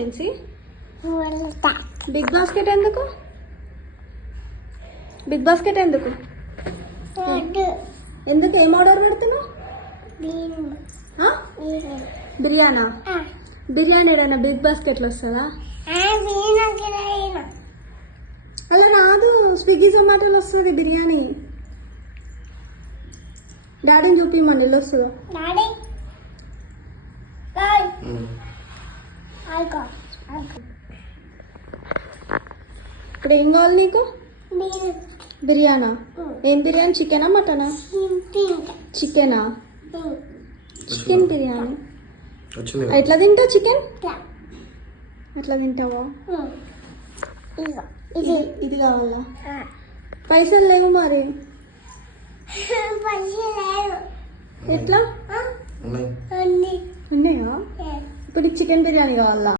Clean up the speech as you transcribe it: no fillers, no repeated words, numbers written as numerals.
Vincy? Big basket ఎందుకు? Big basket ఎందుకు? ఎందుకు? ఏం ఆర్డర్ పెడుతున్నావు? బిర్యానా? బిర్యానీ ఏదైనా బిగ్ బాస్కెట్లో వస్తుందా? అలా రాదు, స్విగ్గీ జొమాటోలో వస్తుంది బిర్యానీ. డాడీని చూపిమని ఇల్లు వస్తుందో. ఇప్పుడు ఏం కావాలి నీకు? బిర్యానా? ఏం బిర్యానీ? చికెనా మటనా? చికెనా? చికెన్ బిర్యానీ ఎట్లా తింటావు? చికెన్ ఎట్లా తింటావా? ఇది కావాలా? పైసలు లేవు మరి ఎట్లా? ఉన్నాయా? ఇప్పుడు చికెన్ బిర్యానీ కావాలా?